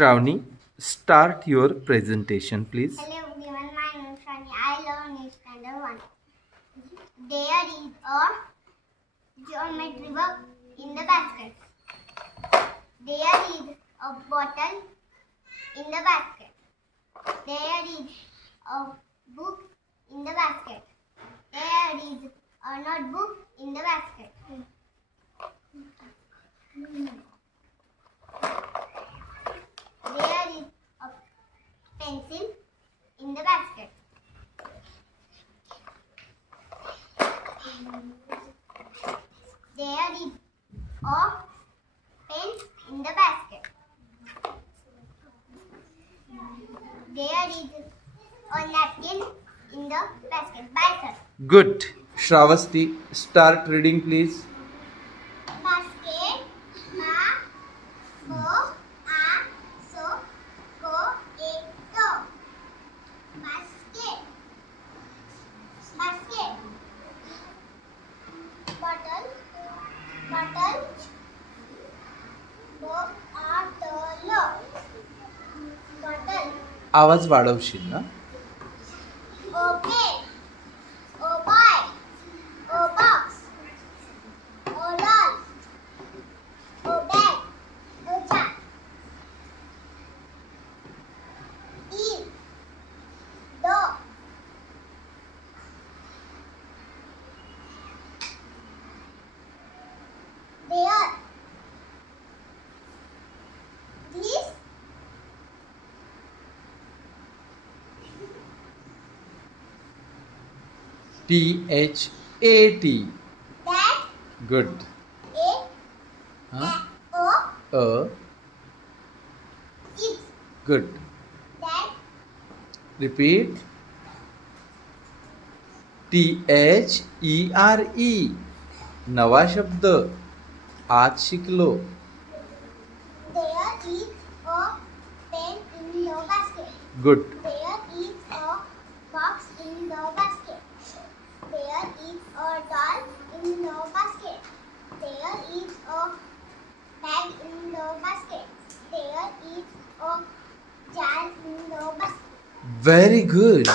Shravani, start your presentation, please. Hello everyone, my name is Shani. I learn in standard 1. There is a geometry box in the basket. There is a bottle in the basket. There is a book in the basket. There is a notebook in the basket. There is a pencil in the basket. There is a pen in the basket. There is a napkin in the basket. Bye, sir. Good. Shravasti, start reading, please. Basket, ma, bo, a, so, ko, e, to. Basket. Basket. Bottle. Bottle. Bo, a, to, lo. Bottle. आवाज वाढवशील ना. O pen. O boy. O box. O doll. O bag. O chat. Eel. Dog. Bear. This. THAT. That. Good. A. Huh? O. It. Good. That. Repeat. THERE. नवा शब्द आज शिकलो. There is a pen in the basket. Good. There is a box in the basket. There is a doll in the basket. There is a bag in the basket. There is a jar in the basket. Very good.